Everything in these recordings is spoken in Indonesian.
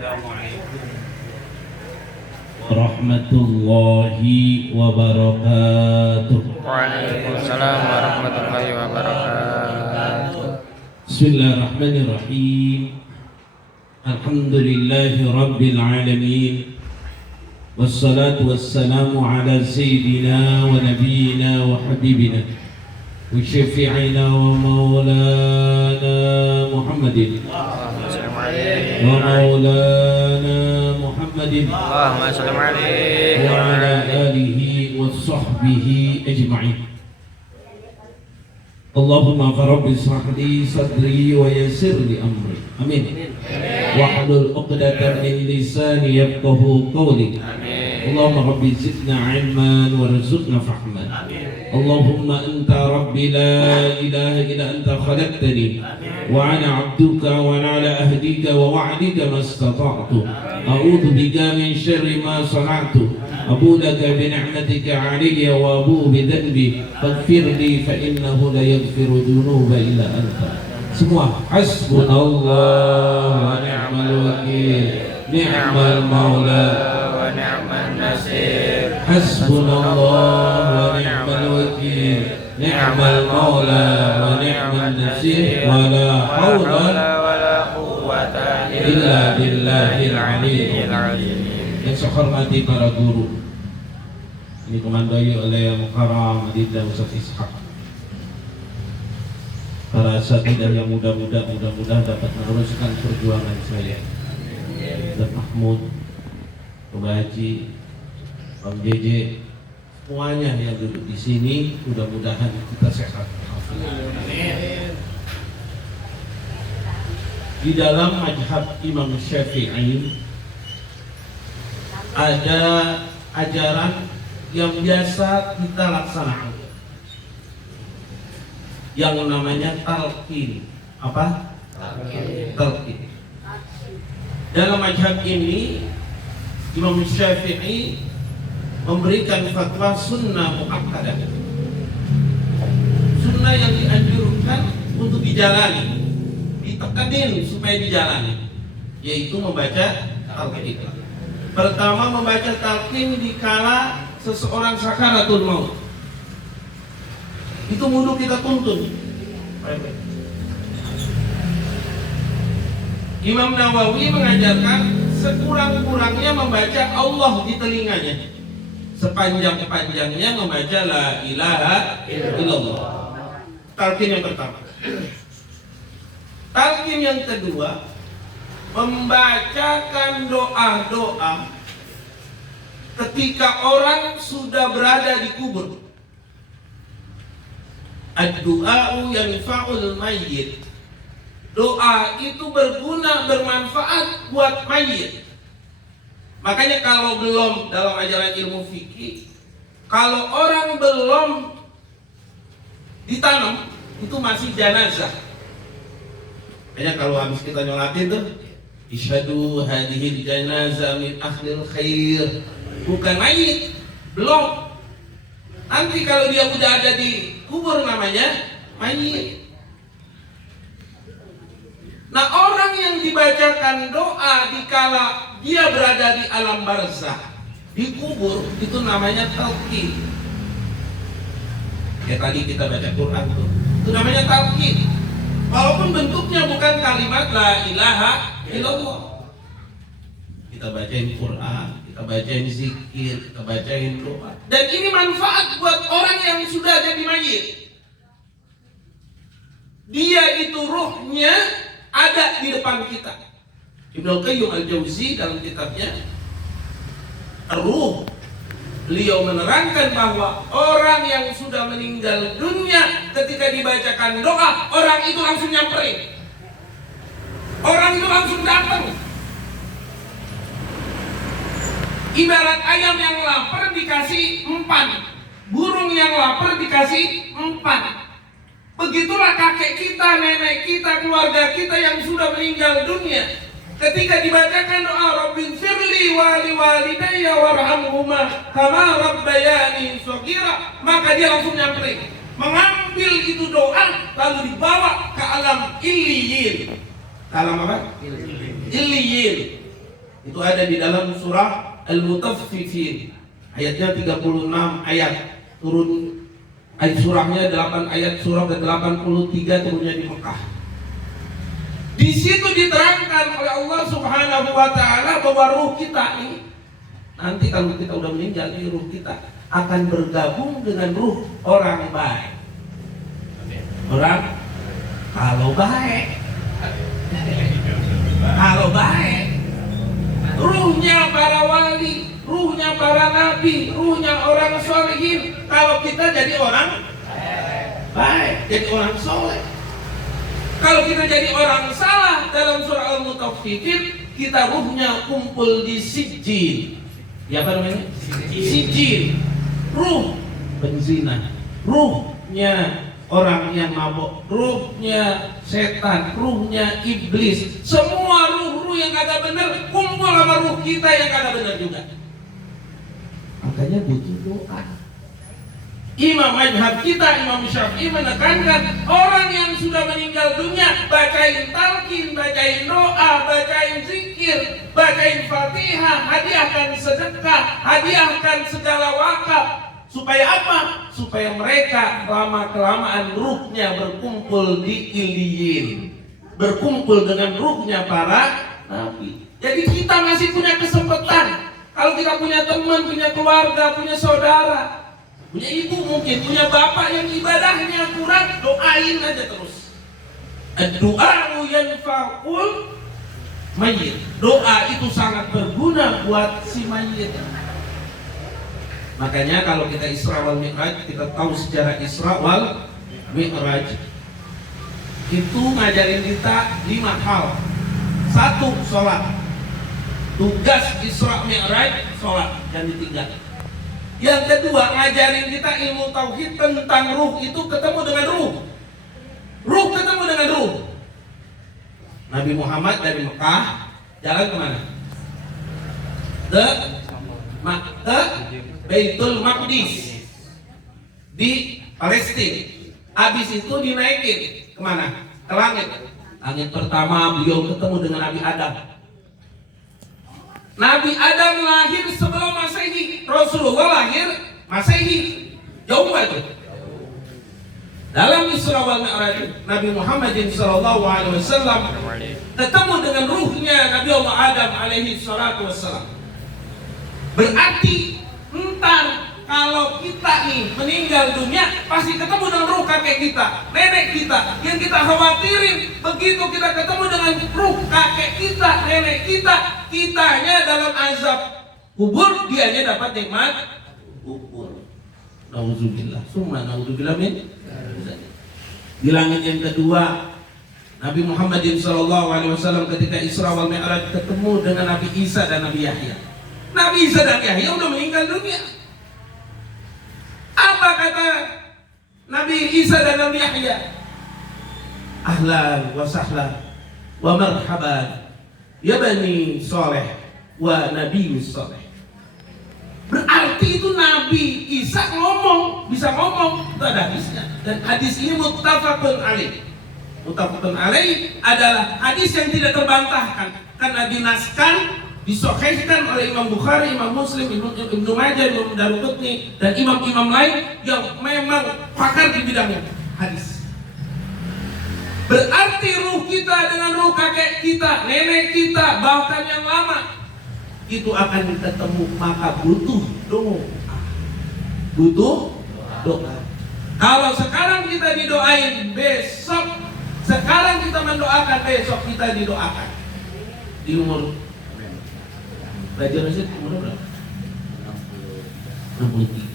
Assalamualaikum warahmatullahi wabarakatuh. Waalaikumsalam warahmatullahi wabarakatuh. Bismillahirrahmanirrahim. Alhamdulillahi rabbil alamin. Wassalatu wassalamu ala sayyidina wa nabiyyina wa habibina wa syafi'ina wa maulana Muhammadin wa maulana Muhammadin Allahumma shalli alaihi wa ala alihi wa sahbihi ajma'in. Allahumma rabbi shrah li sadri wa yassir li amri. Amin. Wahlul 'uqdatam min lisani yafqahu qawli. Allahumma rabbi zidna 'ilman warzuqna fahman. Allahumma anta rabbi la ilaha illa anta khalaqtani wa ana 'abduka wa ala ahdika wa wa'dika mastata'tu. A'udzu bika min syarri ma sana'tu. Abu laka bi ni'matika 'alayya wa abu bi dhanbi faghfir li fa innahu la yaghfiru dhunuba illa anta. Semua hasbunallah wa ni'mal wakil, ni'mal maula wa ni'man nasir. hasbunallah wa ni'mal wakil, ni'mal maula wa ni'man nasir. Wa la haula wa la quwwata illa billahil aliyyil azim. Yang saya hormati para guru, ini komandoi oleh Yang Mukarram Adibda Ustaz Ishaq, para asatidzah yang mudah-mudahan dapat meneruskan perjuangan saya, dan Mahmud, Mbak Haji, Om JJ, semuanya yang duduk di sini, mudah-mudahan kita sehat. Di dalam mazhab Imam Syafi'i ada ajaran yang biasa kita laksanakan, yang namanya talqin. Apa? Talqin. Dalam mazhab ini Imam Syafi'i memberikan fatwa sunnah muakkadah, sunnah yang dianjurkan untuk dijalani, ditekadin supaya dijalani, yaitu membaca talqin. Pertama, membaca talqin dikala seseorang sakaratul maut. Itu mulu kita tuntun. Imam Nawawi mengajarkan sekurang-kurangnya membaca Allah di telinganya, sepanjang-panjangnya membaca la ilaha illallah. Talqin yang pertama. Talqin yang kedua, membacakan doa-doa ketika orang sudah berada di kubur. Ad-du'a'u yanfa'ul mayyit. Doa itu berguna, bermanfaat buat mayit. Makanya kalau belum, dalam ajaran ilmu fikih, kalau orang belum ditanam, itu masih jenazah. Makanya kalau habis kita nyolatin tuh, isyhadu hadhil janazah min ahlil khair, bukan mayit, belum. Nanti kalau dia udah ada di kubur namanya mayit. Nah, orang yang dibacakan doa dikala dia berada di alam barzakh, di kubur, itu namanya talqin. Ya tadi kita baca Quran tuh, itu namanya talqin. Walaupun bentuknya bukan kalimat la ilaha illallah. Kita bacain Quran, kita bacain zikir, kita bacain doa. Dan ini manfaat buat orang yang sudah jadi mayit. Dia itu ruhnya ada di depan kita. Ibnu Qayyim al-Jauzi dalam kitabnya Ar-Ruh, beliau menerangkan bahwa orang yang sudah meninggal dunia ketika dibacakan doa, orang itu langsung nyamperin. Orang itu langsung datang. Ibarat ayam yang lapar dikasih empan, burung yang lapar dikasih empan. Begitulah kakek kita, nenek kita, keluarga kita yang sudah meninggal dunia. Ketika dibacakan doa Rabbighfirli wa liwalidayya warhamhuma kama rabbayani shaghira, maka dia langsung nyamperin, mengambil itu doa lalu dibawa ke alam illiyin. Alam apa? Illiyin. Itu ada di dalam surah Al-Mutaffifin. Ayatnya 36 ayat. Turun ayat surahnya 8 ayat, surah ke-83 turunnya di Mekah. Di situ diterangkan oleh Allah Subhanahu wa taala bahwa ruh kita ini nanti kalau kita udah meninggal, ini ruh kita akan bergabung dengan ruh orang baik. Orang kalau baik. Kalau baik, ruhnya para wali, ruhnya para nabi, ruhnya orang solehin. Kalau kita jadi orang baik, jadi orang soleh. Kalau kita jadi orang salah, dalam surah Al-Mutaffifin, kita ruhnya kumpul di sijjin. Ya apa namanya? Sijjin. Ruh penzina, ruhnya orang yang mabuk, ruhnya setan, ruhnya iblis. Semua ruh-ruh yang kagak benar kumpul sama ruh kita yang kagak benar juga. Makanya butuh doa. Imam mazhab kita, Imam Syafi'i menekankan orang yang sudah meninggal dunia bacain talqin, bacain doa, bacain zikir, bacain Fatihah, hadiahkan sedekah, hadiahkan segala wakaf. Supaya apa? Supaya mereka lama-kelamaan ruhnya berkumpul di Iliyin, berkumpul dengan ruhnya para nabi. Jadi kita masih punya kesempatan. Kalau kita punya teman, punya keluarga, punya saudara, punya ibu mungkin, punya bapak yang ibadahnya kurang, doain aja terus. Doa yanfa'ul mayyit. Doa itu sangat berguna buat si mayit. Makanya kalau kita Isra wal Mi'raj, kita tahu sejarah Isra wal Mi'raj. Itu ngajarin kita 5 hal. 1, sholat. Tugas Isra Mi'raj, sholat, jangan ditinggal. Yang kedua, ngajarin kita ilmu tauhid tentang ruh itu ketemu dengan ruh. Ruh ketemu dengan ruh. Nabi Muhammad dari Mekah jalan kemana? Ke Baitul Maqdis di Palestina. Habis itu dinaikin kemana? Ke langit. Langit pertama beliau ketemu dengan Nabi Adam. Nabi Adam lahir sebelum Masehi, Rasulullah lahir Masehi. Jauh nggak itu? Dalam Isra wal Mi'raj, Nabi Muhammad sallallahu alaihi wasallam ketemu dengan ruhnya Nabi Allah Adam alaihi salatu wassalam. Berarti entar kalau kita nih meninggal dunia pasti ketemu dengan ruh kakek kita, nenek kita. Yang kita khawatirin begitu kita ketemu dengan ruh kakek kita, nenek kita, kitanya dalam azab kubur, dianya dapat nikmat kubur. Nauzubillah, summa nauzubillah min. Di langit yang kedua, Nabi Muhammad SAW ketika Isra wal Mi'raj ketemu dengan Nabi Isa dan Nabi Yahya. Nabi Isa dan Yahya udah meninggal dunia. Apa kata Nabi Isa dan Nabi Yahya? Ahlan wa sahlan wa marhaban ya bani Saleh wa Nabi Saleh. Berarti itu Nabi Isa ngomong, bisa ngomong, itu ada hadisnya. Dan hadis ini muttafaqun alaih. Muttafaqun alaih adalah hadis yang tidak terbantahkan karena dinaskan, disahihkan oleh Imam Bukhari, Imam Muslim, Ibnu Majah, Imam Daruqutni dan imam-imam lain yang memang pakar di bidangnya hadis. Berarti ruh kita dengan ruh kakek kita, nenek kita, bahkan yang lama itu akan ketemu, maka butuh doa. Butuh doa. Kalau sekarang kita didoain, besok sekarang kita mendoakan, besok kita didoakan. Di umur belajar Rasid umur berapa? 63.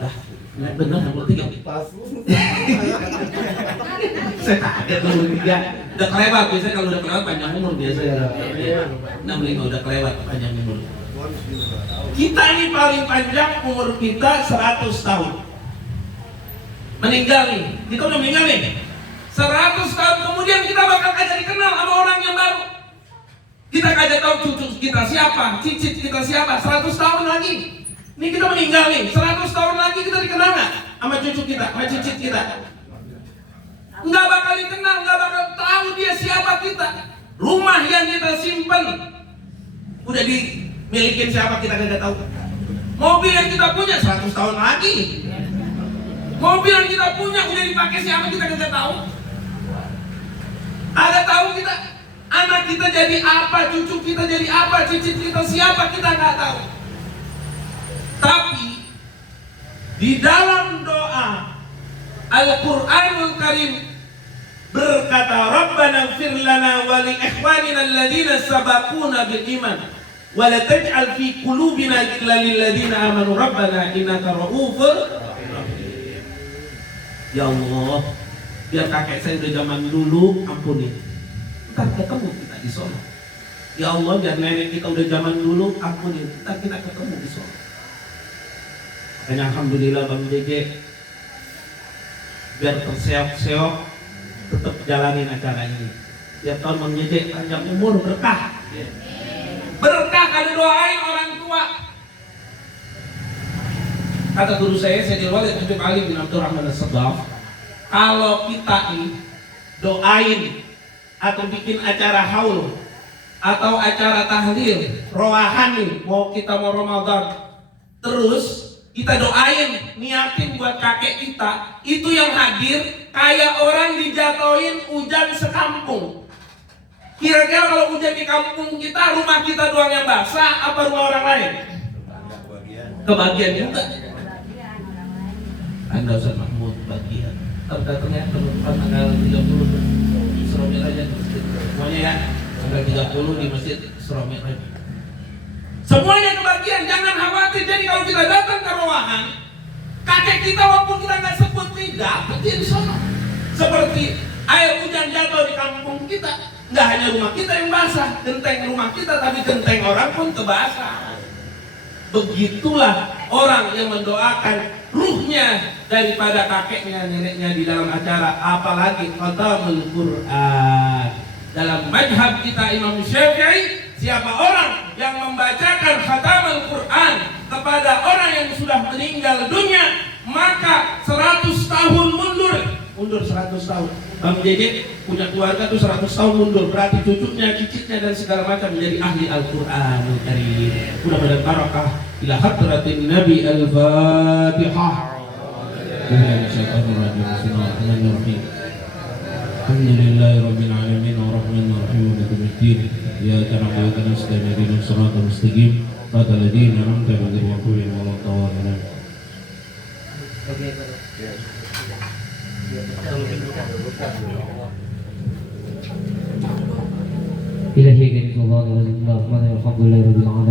Lah, benar 63. Saya kaget 63. Udah kelewat, biasanya kalau udah kelewat panjang umur biasanya. 65 udah kelewat panjang umur. Kita ini paling panjang umur kita 100 tahun. Meninggal nih, kita udah meninggal nih. 100 tahun kemudian kita bakal kagak dikenal sama orang yang baru. Kita kagak tahu cucu kita siapa, cicit kita siapa. 100 tahun lagi, ini kita meninggal nih. 100 tahun lagi kita dikenal nggak sama cucu kita, sama cicit kita? Nggak bakal dikenal, nggak bakal tahu dia siapa kita. Rumah yang kita simpan Udah dimilikin siapa kita nggak tahu. Mobil yang kita punya 100 tahun lagi. Mobil yang kita punya udah dipakai siapa kita nggak tahu. Ada tahu kita anak kita jadi apa, cucu kita jadi apa, cicit kita siapa kita nggak tahu. Tapi di dalam doa Al-Quranul Karim berkata, Rabbana ighfir lana wa li ikhwanina alladhina sabaquna bil iman wa la taj'al fi qulubina ghillan lil ladzina amanu rabbana innaka ra'ufur rahim. Ya Allah, biar kakek saya udah zaman dulu ampuni. Ntar ketemu kita di sono. Ya Allah, biar nenek kita udah zaman dulu ampuni. Ntar kita ketemu di sono. Makanya alhamdulillah Bang JJ, biar terseok-seok tetap jalanin acara ini. Biar tahun Bang JJ panjang umur, berkah. Berkah kalau doain orang tua. Kata guru saya Sayyidil Walid Habib Ali bin Abdurrahman As-Saddaf, kalau kita nih doain atau bikin acara haul atau acara tahlil, roahan nih, kita mau Ramadan, terus kita doain, niatin buat kakek kita, itu yang hadir kayak orang dijatuhin hujan sekampung. Kira-kira kalau hujan di kampung kita, rumah kita doang yang basah, apa rumah orang lain? Kebagian juga. Anda Ustaz Mahmud bagian. Datangnya teman tanggal 30 Seromit aja semuanya ya. Tanggal 30 di Masjid Seromit aja. Semuanya kebagian, jangan khawatir. Jadi kalau kita datang ke ruangan, kakek kita walaupun kita nggak sebut nih, dapat dia di sana. Seperti air hujan jatuh di kampung kita, nggak hanya rumah kita yang basah, genteng rumah kita, tapi genteng orang pun kebasah. Begitulah orang yang mendoakan ruhnya daripada kakeknya, neneknya di dalam acara, apalagi khatamul Quran. Dalam madhab kita Imam Syafi'i, siapa orang yang membacakan khatamul Quran kepada orang yang sudah meninggal dunia, maka 100 tahun mundur 100 tahun. Bang JJ punya keluarga tuh 100 tahun mundur, berarti cucunya, cicitnya dan segala macam menjadi ahli Al-Qur'anul Karim. Mudah-mudahan barakah ila hadratin Nabi Al-Fatihah. Bismillahirrahmanirrahim. Alhamdulillahirabbil alamin arrahmanir rahim maliki yaumiddin. Iyyaka na'budu wa iyyaka nasta'in ihdinas siratal mustaqim siratal ladzina an'amta 'alaihim ghairil maghdubi 'alaihim waladdallin. Ilahi karim sallallahu alaihi wa sallam. Alhamdulillahirabbil alamin.